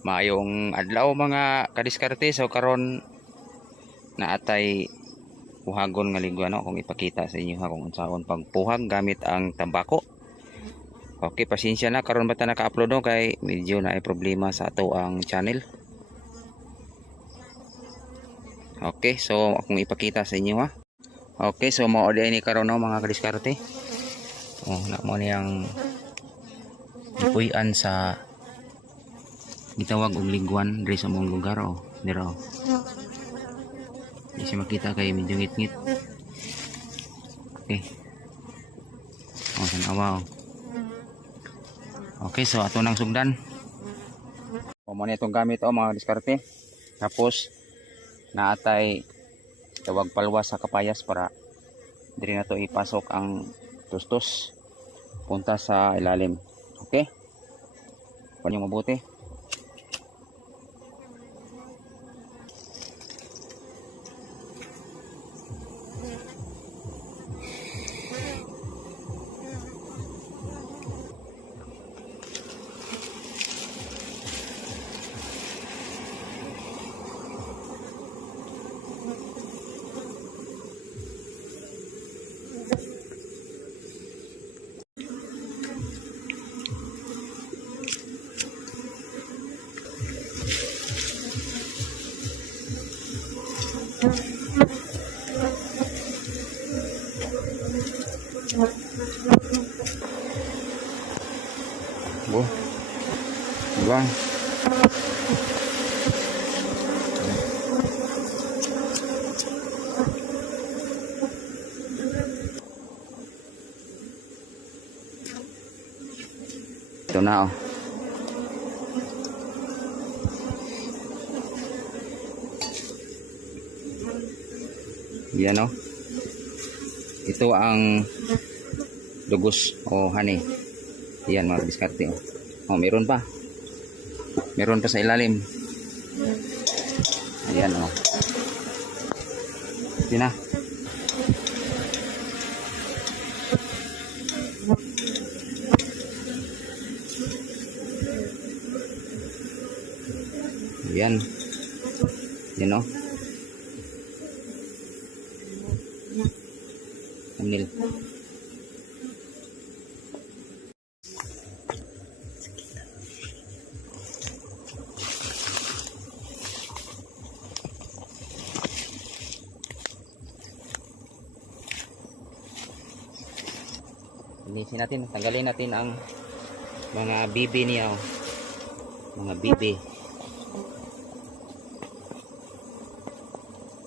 Maayong adlaw mga kadiskarte. So karon na atay puhagon nga linggo kung ipakita sa inyo kung unsaon pagpuhag gamit ang tambako. Okay, pasensya na karon bata naka-upload no kay medyo na ay problema sa ato ang channel. Okay, so akong ipakita sa inyo ha. Okay, so mao ni karon no mga kadiskarte. Oh, na mo niyang ipuy-an sa gitawag og lingguan diri sa mong lugar dira di siya makita kay medyo ngit-ngit. Okay, tanawa okay, so ato nang sugdan mo na itong gamit mga diskarte. Tapos naatay tawag palwas sa kapayas para diri na to ipasok ang tustos punta sa ilalim. Okay, panyo mabuti. Bu, buang. Ito na yan ito ang dugos o honey. Yan mga diskarte meron pa sa ilalim. Ayan ito na. Ayan yan Amnil. Linisin natin, tanggalin natin ang mga bibi niya mga bibi.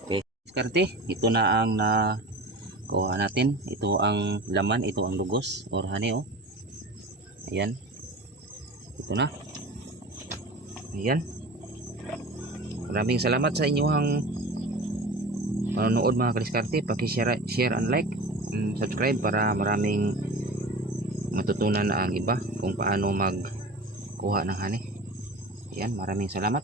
Okay, diskarte, ito na ang nakuha natin. Ito ang laman, ito ang dugos or honey ayan, ito na. Ayan, maraming salamat sa inyong panonood mga kadiskarte. Paki-share and like and subscribe para maraming matutunan na ang iba kung paano magkuha ng honey. Ayan, maraming salamat.